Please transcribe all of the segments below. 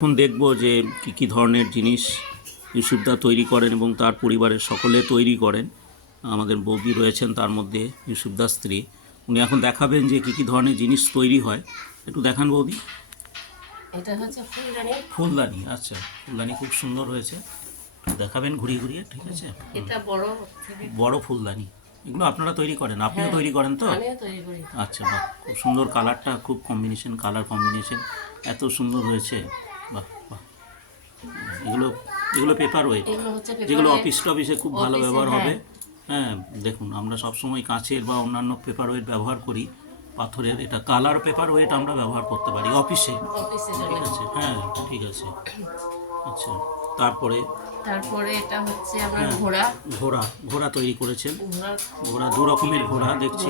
এখন দেখব যে কী ধরনের জিনিস ইউসুফদা তৈরি করেন এবং তার পরিবারের সকলে তৈরি করেন। আমাদের বৌদি রয়েছেন তার মধ্যে, ইউসুফদার স্ত্রী। উনি এখন দেখাবেন যে কী ধরনের জিনিস তৈরি হয়। একটু দেখান বৌদি। এটা হচ্ছে ফুলদানি। ফুলদানি, আচ্ছা, ফুলদানি খুব সুন্দর হয়েছে। দেখাবেন ঘুরিয়ে ঘুরিয়ে, ঠিক আছে? এটা বড় ফুলদানি, এগুলো আপনারা তৈরি করেন? আপনিও তৈরি করেন তো? আমিও তৈরি করি। আচ্ছা, বাহ, খুব সুন্দর কালারটা, খুব কম্বিনেশন, কালার কম্বিনেশন এত সুন্দর হয়েছে। বাহ বাহ। এগুলো পেপার ওয়েট, যেগুলো অফিস টফিসে খুব ভালো ব্যবহার হবে। হ্যাঁ, দেখুন আমরা সবসময় কাঁচের বা অন্যান্য পেপার ওয়েট ব্যবহার করি, পাথরের। এটা কালার পেপার ওয়েট আমরা ব্যবহার করতে পারি অফিসে। ঠিক আছে, হ্যাঁ ঠিক আছে। আচ্ছা, তারপরে এটা হচ্ছে আপনার ঘোড়া। ঘোড়া তৈরি করেছেন। ঘোড়া দু রকমের ঘোড়া দেখছি।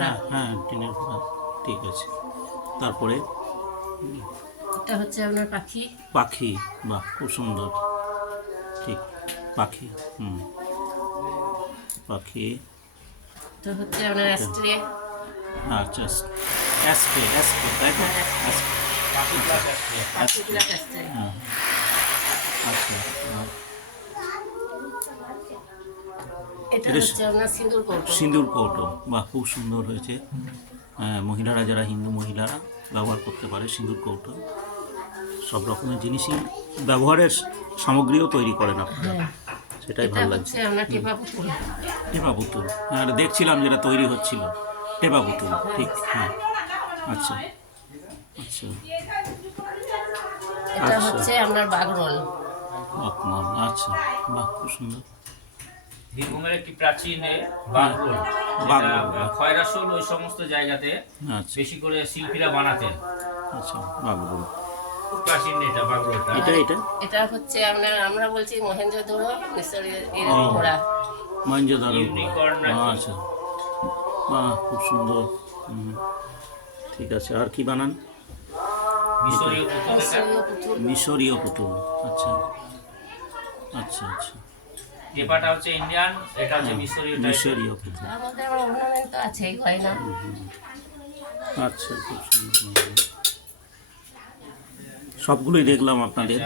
হ্যাঁ হ্যাঁ, টিনের ঘোড়া, ঠিক আছে। তারপরে এটা হচ্ছে আপনার পাখি, বাহ, খুব সুন্দর, ঠিক, পাখি। পাখি। এটা হচ্ছে আপনার অ্যাস্ট্রে। আচ্ছা, অ্যাস্ট্রে, তাই তো? হ্যাঁ, আচ্ছা। এটা হচ্ছে আপনার সিঁদুর কৌটো, বাহ, খুব সুন্দর হয়েছে। মহিলারা, যারা হিন্দু মহিলারা ব্যবহার করতে পারে সিঁদুর কৌটো। সব রকমের জিনিসই, ব্যবহারের সামগ্রীও তৈরি করেন আপনারা, সেটাই ভালো লাগছে। টেপা পুতুল, হ্যাঁ দেখছিলাম যেটা তৈরি হচ্ছিল, টেপা পুতুল, ঠিক, হ্যাঁ। আচ্ছা আচ্ছা এটা হচ্ছে আপনার বাগরোল। আচ্ছা, বাহ, খুব সুন্দর। বীরভূমের একটি প্রাচীন বাগরোল, খয়রাসোল ওই সমস্ত জায়গাতে বেশি করে শিল্পীরা বানাতেন। আচ্ছা, বাগরোল খুব প্রাচীন এটা বাগরোলটা। এটা হচ্ছে আমরা বলছি মহেঞ্জোদারো, মিশরের ঘোড়া। মহেঞ্জোদারো, আচ্ছা, বাহ, খুব সুন্দর। ঠিক আছে, আর কি বানান? মিশরীয় পুতুল, আচ্ছা আচ্ছা আচ্ছা। টেপাটা হচ্ছে ইন্ডিয়ান, এটা হচ্ছে মিশরীয় পুতুল। তার মধ্যে আবার অর্নামেন্ট তো আছেই, হয় না? আচ্ছা, খুব সুন্দর। সবগুলোই দেখলাম আপনাদের।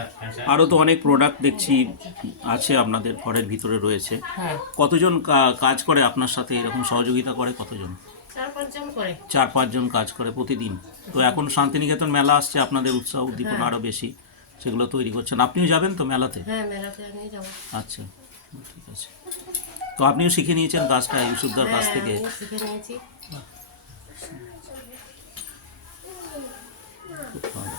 আরও তো অনেক প্রোডাক্ট দেখছি আছে আপনাদের ঘরের ভিতরে রয়েছে। কতজন কাজ করে আপনার সাথে, এরকম সহযোগিতা করে কতজন? 4-5 জন কাজ করে প্রতিদিন। তো এখন শান্তিনিকেতন মেলা আসছে, আপনাদের উৎসাহ উদ্দীপনা আরও বেশি, সেগুলো তৈরি করছেন। আপনিও যাবেন তো মেলাতে? হ্যাঁ, মেলাতে আমি যাব। আচ্ছা, ঠিক আছে। তো আপনিও শিখে নিয়েছেন কাজটা ইউসুফদার কাছ থেকে? শিখে নিয়েছি। খুব ভালো।